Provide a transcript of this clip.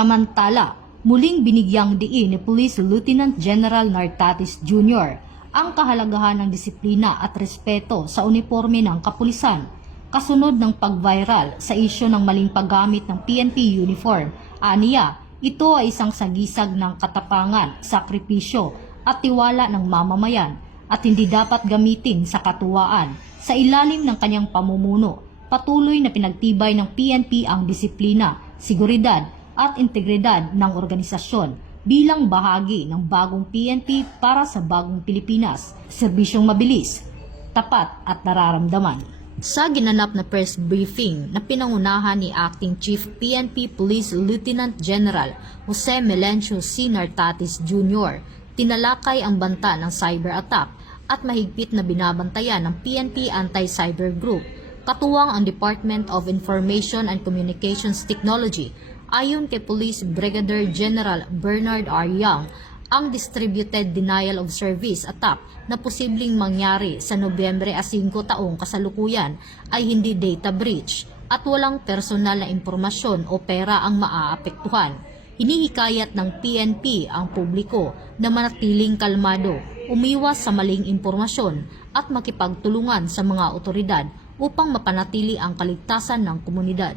Samantala, muling binigyang diin ni Police Lieutenant General Nartatis Jr. ang kahalagahan ng disiplina at respeto sa uniforme ng kapulisan kasunod ng pag-viral sa isyu ng maling paggamit ng PNP uniform. Aniya, ito ay isang sagisag ng katapangan, sakripisyo at tiwala ng mamamayan at hindi dapat gamitin sa katuwaan. Sa ilalim ng kanyang pamumuno, patuloy na pinagtibay ng PNP ang disiplina, seguridad at integridad ng organisasyon bilang bahagi ng bagong PNP para sa bagong Pilipinas, serbisyong mabilis, tapat at nararamdaman. Sa ginanap na press briefing na pinangunahan ni Acting Chief PNP Police Lieutenant General Jose Melencio C. Nartatis Jr., tinalakay ang banta ng cyber attack at mahigpit na binabantayan ng PNP Anti-Cyber Group, katuwang ang Department of Information and Communications Technology. Ayon kay Police Brigadier General Bernard R. Young, ang distributed denial of service attack na posibleng mangyari sa Nobyembre 5 taong kasalukuyan ay hindi data breach at walang personal na impormasyon o pera ang maaapektuhan. Hinihikayat ng PNP ang publiko na manatiling kalmado, umiwas sa maling impormasyon at makipagtulungan sa mga otoridad upang mapanatili ang kaligtasan ng komunidad.